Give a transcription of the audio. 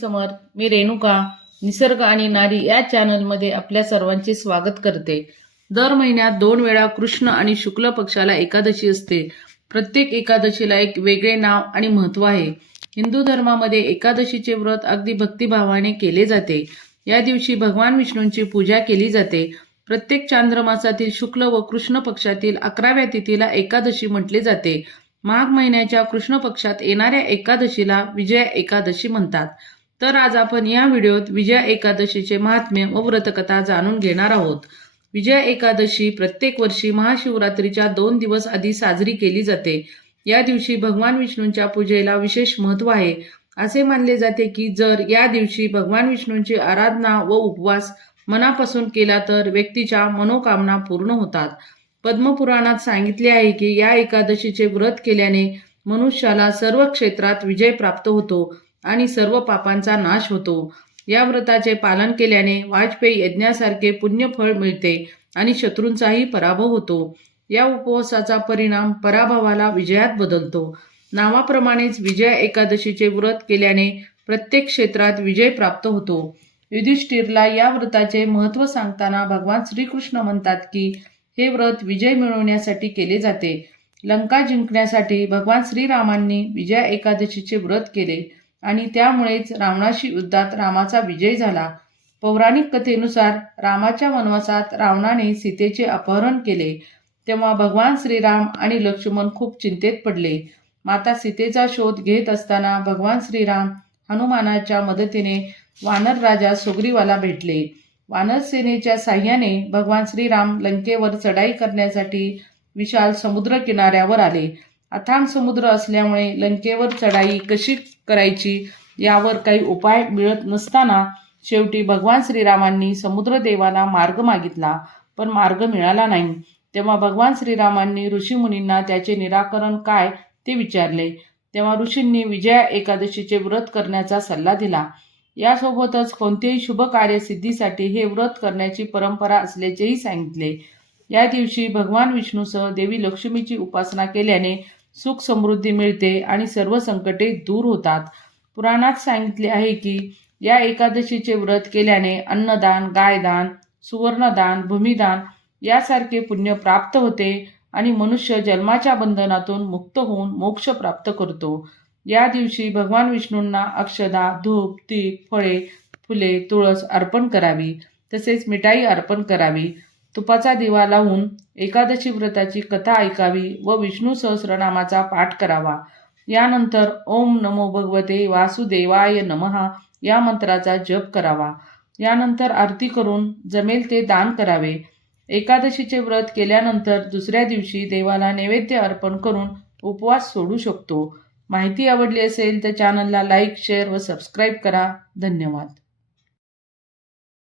समर्थ मी रेणुका निसर्ग आणि नारी या चॅनलमध्ये आपल्या सर्वांचे स्वागत करते. दर महिन्यात दोन वेळा कृष्ण आणि शुक्ल पक्षाला एकादशी असते. प्रत्येक एकादशीला एक वेगळे नाव आणि महत्त्व आहे. हिंदू धर्मामध्ये एकादशीचे व्रत अगदी भक्तिभावाने केले जाते. या दिवशी भगवान विष्णूंची पूजा केली जाते. प्रत्येक चांद्रमासातील शुक्ल व कृष्ण पक्षातील अकराव्या तिथीला एकादशी म्हटले जाते. माघ महिन्याच्या कृष्ण पक्षात येणाऱ्या एकादशीला विजया एकादशी म्हणतात. तर आज आपण या व्हिडिओत विजया एकादशीचे महात्म्य व व्रतकथा जाणून घेणार आहोत. विजया एकादशी प्रत्येक वर्षी महाशिवरात्रीच्या दोन दिवस आधी साजरी केली जाते. या दिवशी भगवान विष्णूंच्या पूजेला विशेष महत्त्व आहे. असे मानले जाते की जर या दिवशी भगवान विष्णूंची आराधना व उपवास मनापासून केला तर व्यक्तीच्या मनोकामना पूर्ण होतात. पद्मपुराणात सांगितले आहे की या एकादशीचे व्रत केल्याने मनुष्याला सर्व क्षेत्रात विजय प्राप्त होतो. आणि सर्व पापांचा नाश होतो. या व्रताचे पालन केल्याने वाजपेयी यज्ञासारखे पुण्यफळ मिळते आणि शत्रूंचाही पराभव होतो. या उपवासाचा परिणाम पराभवाला विजयात बदलतो. नावाप्रमाणेच विजया एकादशीचे व्रत केल्याने प्रत्येक क्षेत्रात विजय प्राप्त होतो. युधिष्ठिरला या व्रताचे महत्त्व सांगताना भगवान श्रीकृष्ण म्हणतात की हे व्रत विजय मिळवण्यासाठी केले जाते. लंका जिंकण्यासाठी भगवान श्रीरामांनी विजया एकादशीचे व्रत केले. आणि त्यामुळेच रावणाशी युद्धात रामाचा विजय झाला. पौराणिक कथेनुसार रामाच्या वनवासात रावणाने सीतेचे अपहरण केले. तेव्हा भगवान श्रीराम आणि लक्ष्मण खूप चिंतेत पडले. माता सीतेचा शोध घेत असताना भगवान श्रीराम हनुमानाच्या मदतीने वानर राजा सुग्रीवाला भेटले. वानर सेनेच्या साह्याने भगवान श्रीराम लंकेवर चढाई करण्यासाठी विशाल समुद्र किनाऱ्यावर आले. अथांग समुद्र असल्यामुळे लंकेवर चढाई कशी करायची. यावर काही उपाय मिळत नसताना शेवटी भगवान श्रीरामांनी समुद्रदेवाला मार्ग मागितला पण मार्ग मिळाला नाही. तेव्हा भगवान श्रीरामांनी ऋषीमुनींना त्याचे निराकरण काय ते विचारले. तेव्हा ऋषींनी विजया एकादशीचे व्रत करण्याचा सल्ला दिला. यासोबतच कोणतेही शुभ कार्यसिद्धीसाठी हे व्रत करण्याची परंपरा असल्याचेही सांगितले. या दिवशी भगवान विष्णूसह देवी लक्ष्मीची उपासना केल्याने सुख समृद्धी मिळते आणि सर्व संकटे दूर होतात. पुराणात सांगितले आहे की या एकादशीचे व्रत केल्याने अन्नदान गायदान सुवर्णदान भूमिदान यासारखे पुण्य प्राप्त होते आणि मनुष्य जन्माच्या बंधनातून मुक्त होऊन मोक्ष प्राप्त करतो. या दिवशी भगवान विष्णूंना अक्षदा धूप दीप फळे फुले तुळस अर्पण करावी. तसेच मिठाई अर्पण करावी. तुपाचा दिवा लावून एकादशी व्रताची कथा ऐकावी व विष्णू सहस्रनामाचा पाठ करावा. यानंतर ओम नमो भगवते वासुदेवाय नमहा या मंत्राचा जप करावा. यानंतर आरती करून जमेल ते दान करावे. एकादशीचे व्रत केल्यानंतर दुसऱ्या दिवशी देवाला नैवेद्य अर्पण करून उपवास सोडू शकतो. माहिती आवडली असेल तर चॅनलला लाईक शेअर व सबस्क्राईब करा. धन्यवाद.